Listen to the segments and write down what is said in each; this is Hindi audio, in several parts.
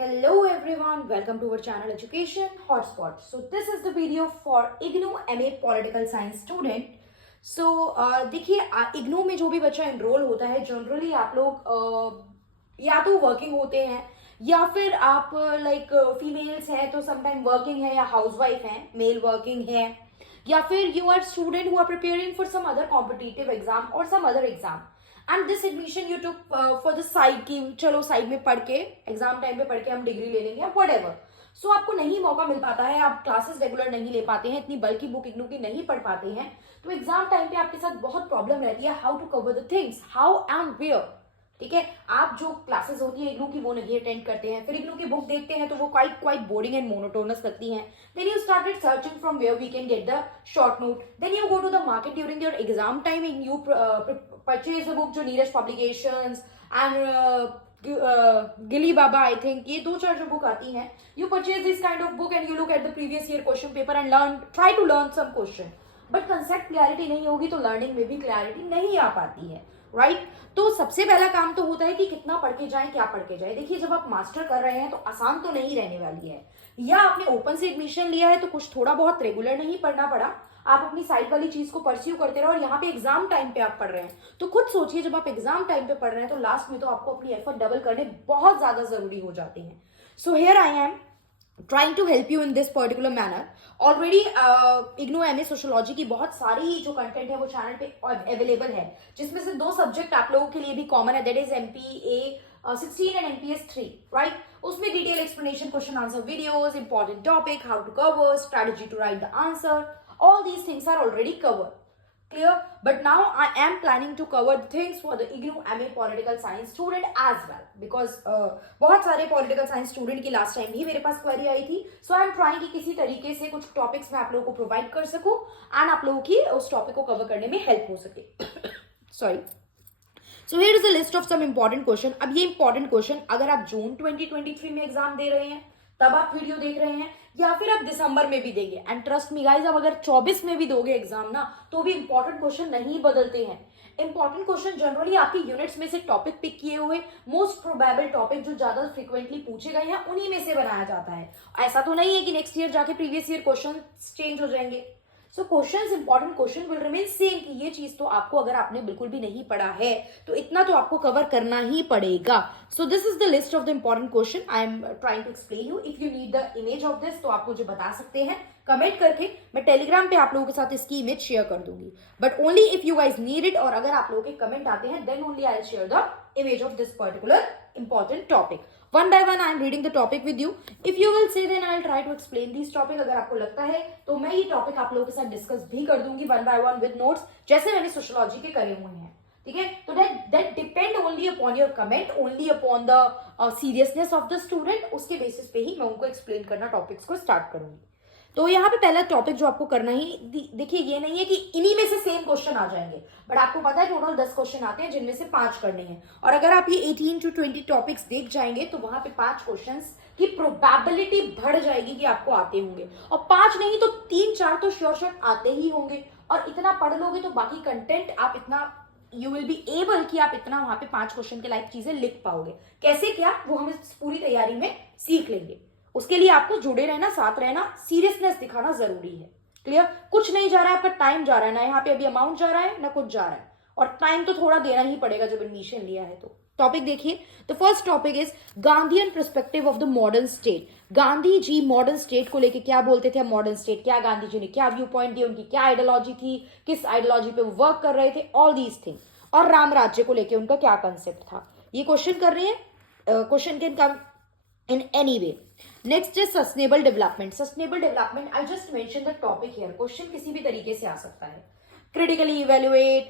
Hello everyone, welcome to our channel Education Hotspot. So this is the video for IGNOU MA Political Science student. So देखिए IGNOU में जो भी बच्चा एनरोल होता है जनरली आप लोग या तो वर्किंग होते हैं या फिर आप लाइक फीमेल्स हैं तो समटाइम वर्किंग है या हाउसवाइफ हैं, मेल वर्किंग है या फिर you are student who are preparing for some other competitive exam और some other exam and this admission you took for the side की चलो साइड में पढ़ के एग्जाम टाइम पे पढ़ के हम डिग्री ले लेंगे वट एवर. सो आपको नहीं मौका मिल पाता है, आप क्लासेस रेगुलर नहीं ले पाते हैं, इतनी बल्कि बुक इग्नू की नहीं पढ़ पाते हैं, तो एग्जाम टाइम पे आपके साथ बहुत प्रॉब्लम रहती है how to cover the things, how and where. ठीक है, आप जो क्लासेस होती है इग्नू की वो नहीं अटेंड करते हैं, फिर इग्नू की बुक देखते हैं तो वो क्वाइट बोरिंग एंड मोनोटोनस लगती हैं. Then you started searching from where we can get the short note. Then you go to the market during your exam time and you purchase the book जो नीरज पब्लिकेशंस एंड गिली बाबा आई थिंक, ये दो चार जो बुक आती हैं, you purchase this kind of book and you look at the previous year question paper and try to learn some question. But concept clarity नहीं होगी तो लर्निंग में भी क्लैरिटी नहीं आ पाती है, राइट? तो सबसे पहला काम तो होता है कि कितना पढ़ के जाए, क्या पढ़ के जाए. देखिए जब आप मास्टर कर रहे हैं तो आसान तो नहीं रहने वाली है, या आपने ओपन से एडमिशन लिया है तो कुछ थोड़ा बहुत रेगुलर नहीं पढ़ना पड़ा, आप अपनी साइड वाली चीज को परस्यू करते रहो और यहाँ पे एग्जाम टाइम पे आप पढ़ रहे हैं तो खुद सोचिए जब आप एग्जाम टाइम पे पढ़ रहे हैं तो लास्ट में तो आपको अपनी एफर्ट डबल करने बहुत ज्यादा जरूरी हो जाते हैं. So here I am trying to help you in this particular manner. Already IGNOU MA sociology की बहुत सारी जो कंटेंट है वो चैनल पे अवेलेबल है, जिसमें से दो सब्जेक्ट आप लोगों के लिए भी कॉमन है, that is MPA 16 and MPS 3, right? उसमें detail explanation, question answer videos, important topic, how to cover, strategy to write the answer, all these things are already covered. Clear? But now I am planning to cover the things for the IGNOU MA Political Science student as well, because बहुत सारे Political Science student की last time भी मेरे पास query आई थी, so I am trying कि किसी तरीके से कुछ topics मैं आप लोगों को provide कर सकूं and आप लोगों की उस topic को cover करने में help हो सके. Sorry. So here is a list of some important question. अब ये important question अगर आप जून 2023 में एग्जाम दे रहे हैं तब आप वीडियो देख रहे हैं या फिर आप दिसंबर में भी देंगे, एंड ट्रस्ट मी गाइस, अब अगर 24 में भी दोगे एग्जाम ना तो भी इंपॉर्टेंट क्वेश्चन नहीं बदलते हैं. इंपॉर्टेंट क्वेश्चन जनरली आपके यूनिट्स में से टॉपिक पिक किए हुए मोस्ट प्रोबेबल टॉपिक जो ज्यादा फ्रीक्वेंटली पूछे गए हैं उन्हीं में से बनाया जाता है. ऐसा तो नहीं है कि नेक्स्ट ईयर जाके प्रीवियस ईयर क्वेश्चन चेंज हो जाएंगे. सो questions, important question will remain same, कि ये चीज तो आपको अगर आपने बिल्कुल भी नहीं पढ़ा है तो इतना तो आपको कवर करना ही पड़ेगा. So this is the list of the important question I am trying to explain you. If you need the image of this तो आप मुझे बता सकते हैं कमेंट करके, मैं टेलीग्राम पे आप लोगों के साथ इसकी इमेज शेयर कर दूंगी. But only if you guys need it, और अगर आप लोगों के कमेंट आते हैं then only I will share the image of this particular important topic. One by one I am reading the topic with you. If you will say then I will try to explain these topic. अगर आपको लगता है तो मैं ये टॉपिक आप लोगों के साथ डिस्कस भी कर दूंगी one by one with notes, जैसे मैंने सोशियोलॉजी के करे हुए हैं. ठीक है, तो that depend only upon your comment, only upon the seriousness of the student. उसके बेसिस पे ही मैं उनको एक्सप्लेन करना टॉपिक्स को स्टार्ट करूंगी. तो यहाँ पे पहला टॉपिक जो आपको करना ही, देखिए ये नहीं है कि इन्हीं में से सेम क्वेश्चन आ जाएंगे, बट आपको पता है टोटल 10 क्वेश्चन आते हैं जिनमें से 5 करने हैं, और अगर आप ये 18 to 20 टॉपिक्स देख जाएंगे तो वहां पे 5 क्वेश्चंस की प्रोबेबिलिटी बढ़ जाएगी कि आपको आते होंगे, और 5 नहीं तो 3-4 तो श्योर आते ही होंगे. और इतना पढ़ लोगे तो बाकी कंटेंट आप इतना यू विल बी एबल कि आप इतना वहां पे 5 क्वेश्चन के लाइक चीजें लिख पाओगे. कैसे क्या वो हम इस पूरी तैयारी में सीख लेंगे. उसके लिए आपको जुड़े रहना, साथ रहना, सीरियसनेस दिखाना जरूरी है. क्लियर? कुछ नहीं जा रहा है, आपका टाइम जा रहा है ना, यहाँ पे अभी अमाउंट जा रहा है ना कुछ जा रहा है, और टाइम तो थोड़ा देना ही पड़ेगा जब एडमिशन लिया है. तो टॉपिक देखिए, the first topic is Gandhian perspective of the modern state. Gandhi ji modern state को लेके क्या बोलते थे? मॉडर्न स्टेट क्या, गांधी जी ने क्या व्यू पॉइंट दिया, उनकी क्या आइडियोलॉजी थी, किस आइडियोलॉजी पे वो वर्क कर रहे थे, ऑल दीज थिंग. और राम राज्य को लेके उनका क्या कंसेप्ट था, ये क्वेश्चन कर रहे हैं. Question can come in any way. Next is sustainable development. Sustainable development, I just mentioned the topic here. Question किसी भी तरीके से आ सकता है. Critically evaluate,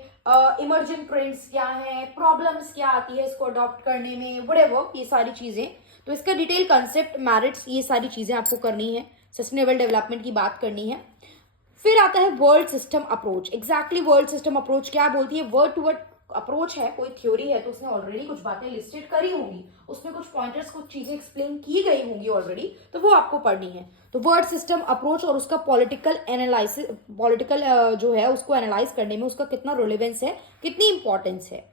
emergent trends क्या है, problems क्या आती है इसको अडॉप्ट करने में, whatever, ये सारी चीजें. तो इसका डिटेल कंसेप्ट, मैरिट्स, ये सारी चीजें आपको करनी है. सस्टेनेबल डेवलपमेंट की बात करनी है. फिर आता है world system approach. Exactly world system approach क्या बोलती है? वर्ड टू वर्ड अप्रोच है, कोई थ्योरी है तो उसने ऑलरेडी कुछ बातें लिस्टेड करी होंगी, उसमें कुछ पॉइंटर्स, कुछ चीजें एक्सप्लेन की गई होंगी ऑलरेडी, तो वो आपको पढ़नी है. तो वर्ड सिस्टम अप्रोच और उसका पॉलिटिकल एनालिसिस, पॉलिटिकल जो है उसको एनालाइज करने में उसका कितना रिलेवेंस है, कितनी इंपॉर्टेंस है.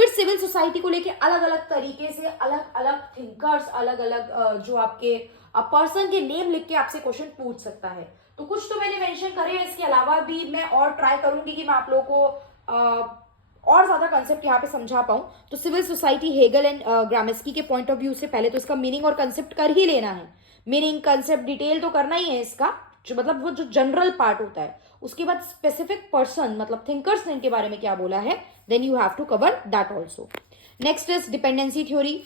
फिर सिविल सोसाइटी को लेके अलग अलग तरीके से अलग अलग थिंकर्स, अलग अलग जो आपके पर्सन के नेम लिख के आपसे क्वेश्चन पूछ सकता है। तो कुछ तो मैंने मेंशन करे हैं, इसके अलावा भी मैं और ट्राई करूंगी कि मैं आप लोगों को और ज्यादा कंसेप्ट यहाँ पे समझा पाऊं। तो सिविल सोसाइटी हेगल एंड ग्रामेस्की के पॉइंट ऑफ व्यू से पहले तो इसका मीनिंग और कंसेप्ट कर ही लेना है। मीनिंग कंसेप्ट डिटेल तो करना ही है इसका, जो मतलब वो जो जनरल पार्ट होता है। उसके बाद स्पेसिफिक पर्सन मतलब थिंकर्स ने इनके बारे में क्या बोला है, then you have to cover that also. Next is dependency theory.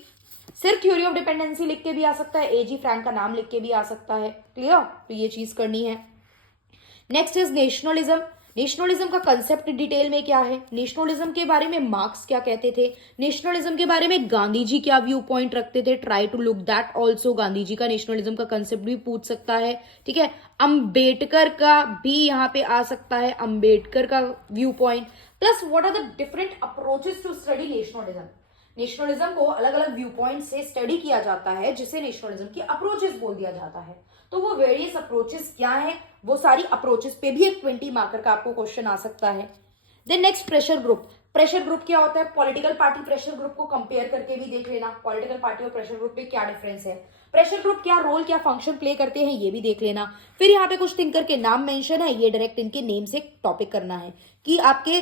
सिर्फ थ्योरी ऑफ डिपेंडेंसी लिख के भी आ सकता है, एजी फ्रैंक का नाम लिख के भी आ सकता है। क्लियर, तो ये चीज करनी है। Next is nationalism. नेशनलिज्म का कंसेप्ट डिटेल में क्या है, नेशनलिज्म के बारे में मार्क्स क्या कहते थे, नेशनलिज्म के बारे में गांधी जी क्या व्यू पॉइंट रखते थे, try to look that also. Gandhi ji का नेशनलिज्म का कंसेप्ट भी पूछ सकता है, ठीक है। अंबेडकर का भी यहाँ पे आ सकता है, अंबेडकर का view point, plus what are the different approaches to study nationalism. Nationalism को अलग अलग व्यू पॉइंट से स्टडी किया जाता है, जिसे नेशनलिज्म की अप्रोचेस बोल दिया जाता है। तो वो वेरियस अप्रोचेस क्या है, वो सारी अप्रोचेस पे भी एक 20 मार्कर का आपको क्वेश्चन आ सकता है। Then next pressure group. Pressure group क्या होता है, पॉलिटिकल पार्टी प्रेशर ग्रुप को कंपेयर करके भी देख लेना, पॉलिटिकल पार्टी और प्रेशर ग्रुप में क्या डिफरेंस है, प्रेशर ग्रुप क्या रोल क्या फंक्शन प्ले करते हैं ये भी देख लेना। फिर यहाँ पे कुछ थिंकर के नाम मेंशन है, ये डायरेक्ट इनके नेम से टॉपिक करना है कि आपके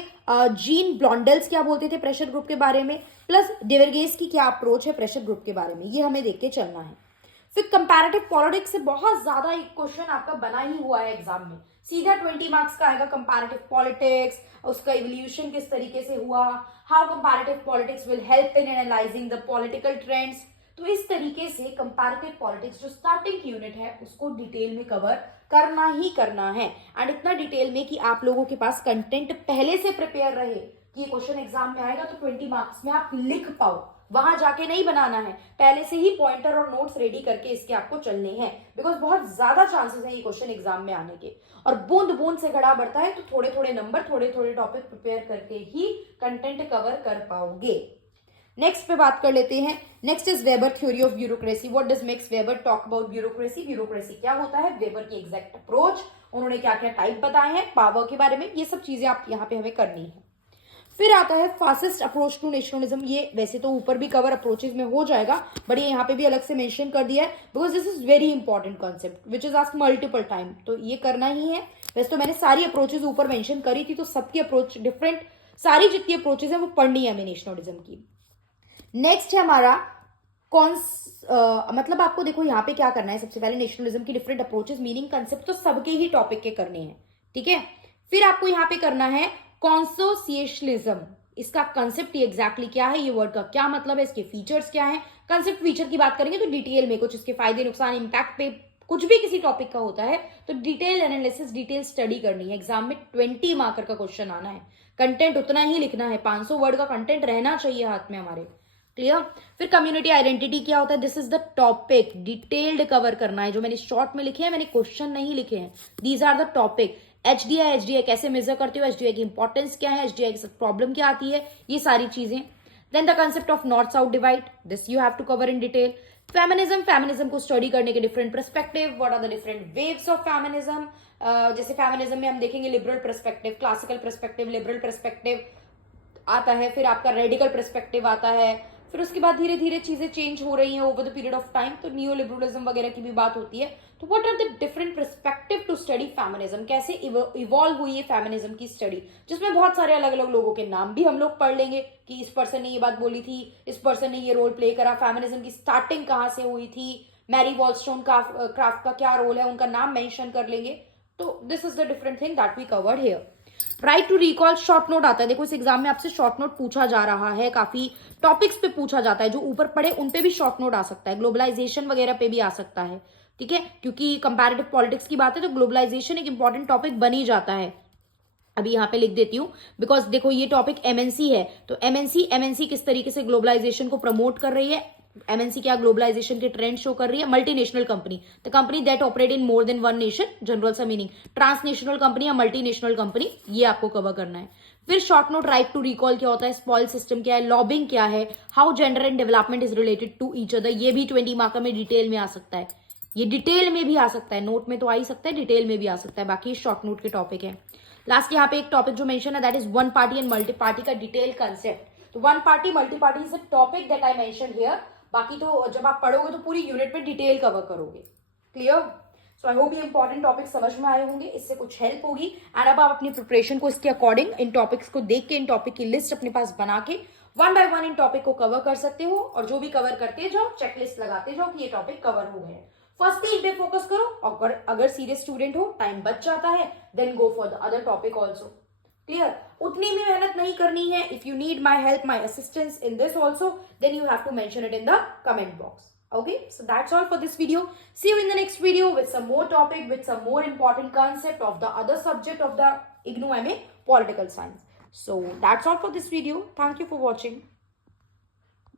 जीन ब्लॉन्डेल्स क्या बोलते थे प्रेशर ग्रुप के बारे में, प्लस डिवरगेस की क्या अप्रोच है प्रेशर ग्रुप के बारे में, ये हमें देख के चलना है। फिर कंपैरेटिव पॉलिटिक्स से बहुत ज्यादा एक क्वेश्चन आपका बना ही हुआ है एग्जाम में, सीधा 20 मार्क्स का आएगा। कंपैरेटिव पॉलिटिक्स, उसका इवोल्यूशन किस तरीके से हुआ, how comparative politics will help in analysing the political trends. तो इस तरीके से कंपैरेटिव पॉलिटिक्स जो स्टार्टिंग यूनिट है उसको डिटेल में कवर करना ही करना है। एंड इतना डिटेल में कि आप लोगों के पास कंटेंट पहले से प्रिपेयर रहे कि ये क्वेश्चन एग्जाम में आएगा तो 20 मार्क्स में आप लिख पाओ, वहां जाके नहीं बनाना है, पहले से ही पॉइंटर और नोट्स रेडी करके इसके आपको चलने हैं। बिकॉज बहुत ज्यादा चांसेस है ये क्वेश्चन एग्जाम में आने के, और बूंद बूंद से घड़ा बढ़ता है, तो थोड़े थोड़े नंबर, थोड़े थोड़े टॉपिक प्रिपेयर करके ही कंटेंट कवर कर पाओगे। नेक्स्ट पे बात कर लेते हैं। Next is weber theory of bureaucracy. What does makes weber talk about bureaucracy. Bureaucracy क्या होता है, वेबर की एग्जैक्ट अप्रोच, उन्होंने क्या क्या टाइप बताए हैं, पावर के बारे में, ये सब चीजें आप यहाँ पे हमें करनी है। फिर आता है फास्टेस्ट अप्रोच टू नेशनलिज्म। ये वैसे तो ऊपर भी कवर अप्रोचेस में हो जाएगा, बट ये यहाँ पे भी अलग से मेंशन कर दिया है because this is very important concept which is asked multiple time, तो ये करना ही है। वैसे तो मैंने सारी अप्रोचेस ऊपर मेंशन करी थी, तो सबकी अप्रोच डिफरेंट, सारी जितनी अप्रोचेस है वो पढ़नी है हमें नेशनलिज्म की। नेक्स्ट है हमारा मतलब आपको देखो यहाँ पे क्या करना है, सबसे पहले नेशनलिज्म की डिफरेंट अप्रोचेस, मीनिंग, कंसेप्ट तो सबके ही टॉपिक के करने हैं, ठीक है। फिर आपको यहाँ पे करना है कॉन्सोसिएशलिज्म। इसका कंसेप्ट ये एग्जैक्टली क्या है, ये वर्ड का क्या मतलब है, इसके फीचर्स क्या है। कंसेप्ट फीचर की बात करेंगे तो डिटेल में कुछ इसके फायदे नुकसान इम्पैक्ट पे कुछ भी किसी टॉपिक का होता है तो डिटेल एनालिसिस, डिटेल स्टडी करनी है। एग्जाम में 20 मार्कर का क्वेश्चन आना है, कंटेंट उतना ही लिखना है, 500 वर्ड का कंटेंट रहना चाहिए हाथ में हमारे। क्लियर। फिर कम्युनिटी आइडेंटिटी क्या होता है, this is the topic, detailed cover करना है। जो मैंने शॉर्ट में लिखे हैं, मैंने क्वेश्चन नहीं लिखे हैं, these are the topic. HDI कैसे मेजर करते हो, एचडीआई की इंपॉर्टेंस क्या है, एचडीआई के साथ प्रॉब्लम क्या आती है, ये सारी चीजें। Then the concept of north south divide, this you have to cover in detail. Feminism को स्टडी करने के different perspective, what are the different waves of feminism. जैसे फेमिनिज्म में हम देखेंगे liberal perspective, classical perspective, liberal perspective आता है, फिर आपका रेडिकल पर्सपेक्टिव आता है। फिर उसके बाद धीरे धीरे चीजें चेंज हो रही हैं over the period of time, तो नियो लिबरलिज्म वगैरह की भी बात होती है। तो what are the different perspective to study feminism, कैसे इवॉल्व हुई है फेमिनिज्म की स्टडी, जिसमें बहुत सारे अलग अलग लोगों के नाम भी हम लोग पढ़ लेंगे कि इस पर्सन ने ये बात बोली थी, इस पर्सन ने ये रोल प्ले करा, फेमिनिज्म की स्टार्टिंग कहाँ से हुई थी, मैरी वॉलस्टोनक्राफ्ट का क्या रोल है, उनका नाम मेंशन कर लेंगे। तो this is the different thing that we covered here. Right to recall, short note आता है। देखो इस एग्जाम में आपसे शॉर्ट नोट पूछा जा रहा है, काफी टॉपिक्स पे पूछा जाता है, जो ऊपर पढ़े उन पे भी शॉर्ट नोट आ सकता है, ग्लोबलाइजेशन वगैरह पे भी आ सकता है, ठीक है। क्योंकि कंपैरेटिव पॉलिटिक्स की बात है तो ग्लोबलाइजेशन एक इंपॉर्टेंट टॉपिक बन ही जाता है। अभी यहाँ पे लिख देती हूँ बिकॉज देखो ये टॉपिक एमएनसी है, तो एमएनसी किस तरीके से ग्लोबलाइजेशन को प्रमोट कर रही है, एमएनसी क्या ग्लोबलाइजेशन के ट्रेंड शो कर रही है। Multinational company, the company that operate in more than one nation, general सा मीनिंग, ट्रांसनेशनल कंपनी या मल्टीनेशनल कंपनी, ये आपको कवर करना है। फिर short note, right to recall क्या होता है, स्पॉइल सिस्टम क्या है, लॉबिंग क्या है, how gender and development is related to each other, ये भी 20 मार्कर में डिटेल में आ सकता है, ये डिटेल में भी आ सकता है, नोट में तो आ ही सकता है, डिटेल में भी आ सकता है, बाकी शॉर्ट नोट के टॉपिक है। लास्ट यहाँ पे एक टॉपिक जो मेंशन है that is one party and multi party का डिटेल कंसेप्ट। तो one party multi party is a topic that I mention here. बाकी तो जब आप पढ़ोगे तो पूरी यूनिट में डिटेल कवर करोगे. क्लियर? सो आई होप ये इंपॉर्टेंट टॉपिक समझ में आए होंगे, इससे कुछ हेल्प होगी. एंड अब आप अपनी प्रिपरेशन को इसके अकॉर्डिंग इन टॉपिक्स को देख के, इन टॉपिक की लिस्ट अपने पास बना के one by one in topic को कवर कर सकते हो. और जो भी कवर करते जाओ चेकलिस्ट लगाते जाओ कि ये टॉपिक कवर हो गए. फर्स्टली इन पे फोकस करो, और अगर सीरियस स्टूडेंट हो, टाइम बच जाता है, then go for the other topic also. Clear? उतनी भी मेहनत नहीं करनी है. If you need my help, my assistance in this also, then you have to mention it in the comment box. Okay, so that's all for this video. See you in the next video with some more topic, with some more important concept of the other subject of the IGNOU MA Political Science. So that's all for this video. Thank you for watching.